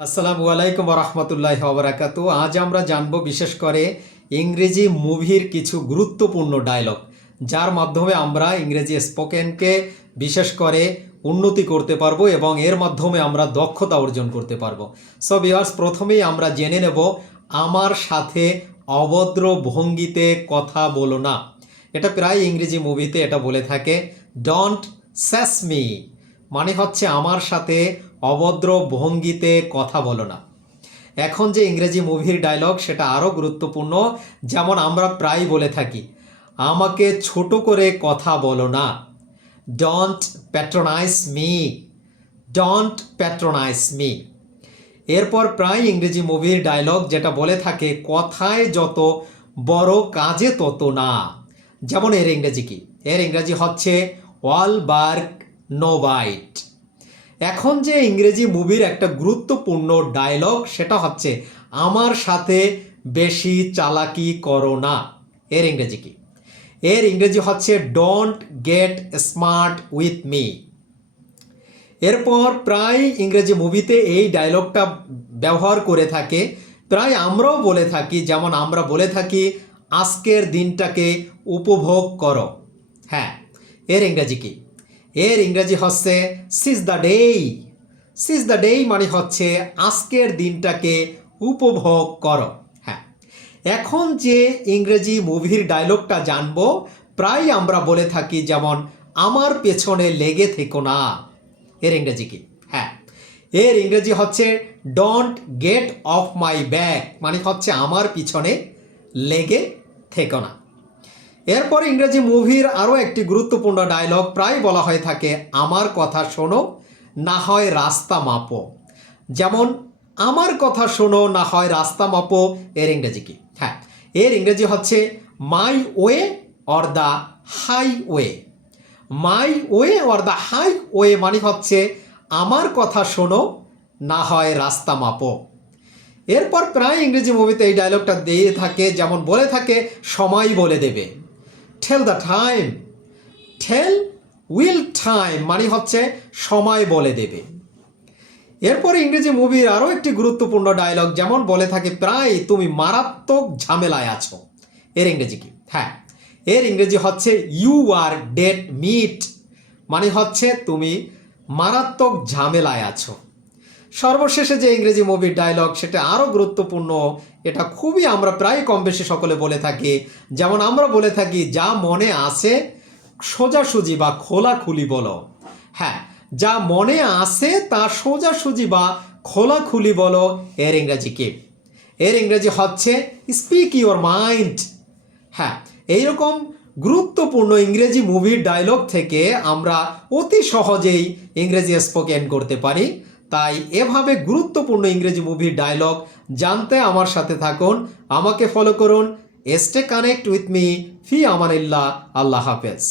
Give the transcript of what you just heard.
আসসালামু আলাইকুম রহমতুল্লাহ ওবরাকাতু আজ আমরা জানব বিশেষ করে ইংরেজি মুভির কিছু গুরুত্বপূর্ণ ডায়লগ যার মাধ্যমে আমরা ইংরেজি স্পোকেনকে বিশেষ করে উন্নতি করতে পারব এবং এর মাধ্যমে আমরা দক্ষতা অর্জন করতে পারব। সো বিয়ার্স প্রথমেই আমরা জেনে নেব, আমার সাথে অভদ্র ভঙ্গিতে কথা বলো না। এটা প্রায় ইংরেজি মুভিতে এটা বলে থাকে ডন্ট স্যাস মি মানে হচ্ছে আমার সাথে অভদ্র ভঙ্গিতে কথা বলো না। এখন যে ইংরেজি মুভির ডায়লগ সেটা আরও গুরুত্বপূর্ণ, যেমন আমরা প্রায় বলে থাকি, আমাকে ছোট করে কথা বলো না। Don't patronise me don't patronise me এরপর প্রায় ইংরেজি মুভির ডায়লগ যেটা বলে থাকে, কথায় যত বড় কাজে তত না। যেমন এর ইংরেজি কি? এর ইংরেজি হচ্ছে ওয়াল বার্ক নো বাইট এখন যে ইংরেজি মুভির একটা গুরুত্বপূর্ণ ডায়লগ সেটা হচ্ছে, আমার সাথে বেশি চালাকি করো না। এর ইংরেজি কি? এর ইংরেজি হচ্ছে don't get smart with me এরপর প্রায় ইংরেজি মুভিতে এই ডায়লগটা ব্যবহার করে থাকে। প্রায় আমরাও বলে থাকি, যেমন আমরা বলে থাকি, আজকের দিনটাকে উপভোগ করো। হ্যাঁ এর ইংরেজি কি? এর ইংরেজি হচ্ছে সিজ দ্য ডেই সিজ দ্য ডেই মানে হচ্ছে, আজকের দিনটাকে উপভোগ করো। হ্যাঁ। এখন যে ইংরেজি মুভির ডায়লগটা জানব প্রায় আমরা বলে থাকি যেমন, আমার পেছনে লেগে থেকো না। এর ইংরেজি কি? হ্যাঁ। এর ইংরেজি হচ্ছে don't get off my bag মানে হচ্ছে, আমার পিছনে লেগে থেকো না। এরপর ইংরেজি মুভির আরও একটি গুরুত্বপূর্ণ ডায়লগ প্রায় বলা হয়ে থাকে, আমার কথা শোনো, না হয় রাস্তা মাপো। যেমন, আমার কথা শোনো, না হয় রাস্তা মাপো। এর ইংরেজি কি? হ্যাঁ এর ইংরেজি হচ্ছে my way or the highway my way or the highway মানে হচ্ছে, আমার কথা শোনো, না হয় রাস্তা মাপো। এরপর প্রায় ইংরেজি মুভিতে এই ডায়লগটা দিয়ে থাকে, যেমন বলে থাকে, সময় বলে দেবে। Tell the time tell will time মানে হচ্ছে সময় বলে দেবে। এরপর ইংরেজি মুভির আরও একটি গুরুত্বপূর্ণ ডায়লগ যেমন বলে থাকে, প্রায় তুমি মারাত্মক ঝামেলায় আছো। এর ইংরেজি কি? হ্যাঁ এর ইংরেজি হচ্ছে ইউ আর ডেট মিট মানে হচ্ছে, তুমি মারাত্মক ঝামেলায় আছো। সর্বশেষে যে ইংরেজি মুভির ডায়লগ সেটা আরও গুরুত্বপূর্ণ, এটা খুবই আমরা প্রায় কম বেশি সকলে বলে থাকি। যেমন আমরা বলে থাকি, যা মনে আসে সোজাসুজি বা খোলাখুলি বলো। হ্যাঁ যা মনে আসে তা সোজাসুজি বা খোলাখুলি বলো। এর ইংরেজি কি? এর ইংরেজি হচ্ছে স্পিক ইউর মাইন্ড হ্যাঁ এইরকম গুরুত্বপূর্ণ ইংরেজি মুভির ডায়লগ থেকে আমরা অতি সহজেই ইংরেজি স্পোকেন করতে পারি। তাই এভাবে গুরুত্বপূর্ণ ইংরেজি মুভির ডায়লগ জানতে আমার সাথে থাকুন, আমাকে ফলো করুন এস্টে কানেক্ট উইথ মি ফি আমানিল্লা আল্লাহ হাফেজ।